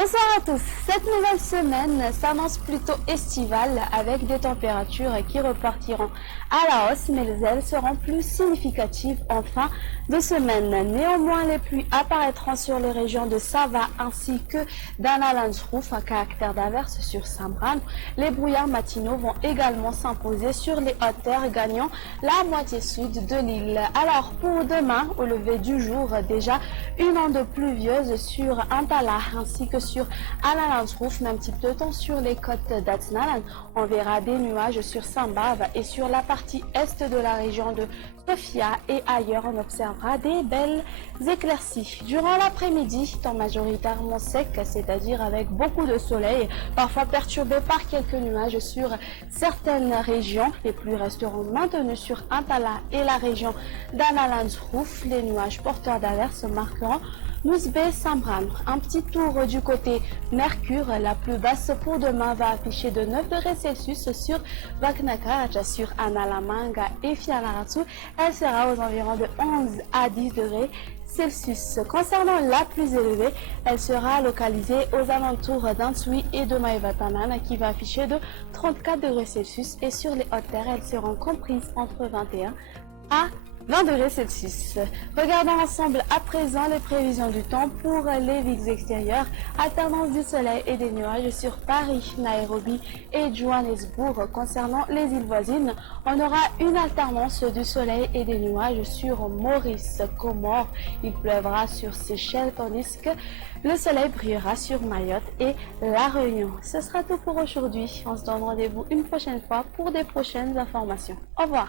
Bonsoir à tous. Cette nouvelle semaine s'annonce plutôt estivale avec des températures qui repartiront à la hausse, mais elles seront plus significatives en fin de semaine. Néanmoins, les pluies apparaîtront sur les régions de Sava ainsi que d'Analandsrouf à caractère d'averse sur Samran. Les brouillards matinaux vont également s'imposer sur les hautes terres gagnant la moitié sud de l'île. Alors pour demain, au lever du jour, déjà une onde pluvieuse sur Antala ainsi que sur Analandsrouf, mais un petit peu de temps sur les côtes d'Atsnalan. On verra des nuages sur Sambave et sur la partie est de la région de Sofia et ailleurs on observera des belles éclaircies. Durant l'après-midi, temps majoritairement sec, c'est-à-dire avec beaucoup de soleil, parfois perturbé par quelques nuages sur certaines régions. Les pluies resteront maintenues sur Antala et la région d'Analandsrouf. Les nuages porteurs d'averses marqueront Nousbé Sambran. Un petit tour du côté Mercure, la plus basse pour demain va afficher de 9 degrés Celsius sur Vaknakaraja, sur Analamanga et Fianaratu. Elle sera aux environs de 11 à 10 degrés Celsius. Concernant la plus élevée, elle sera localisée aux alentours d'Ansui et de Maïvatanan qui va afficher de 34 degrés Celsius et sur les hautes terres, elles seront comprises entre 21 à 20 degrés Celsius. Regardons ensemble à présent les prévisions du temps pour les villes extérieures. Alternance du soleil et des nuages sur Paris, Nairobi et Johannesburg. Concernant les îles voisines, on aura une alternance du soleil et des nuages sur Maurice, Comores. Il pleuvra sur Seychelles tandis que le soleil brillera sur Mayotte et La Réunion. Ce sera tout pour aujourd'hui. On se donne rendez-vous une prochaine fois pour des prochaines informations. Au revoir.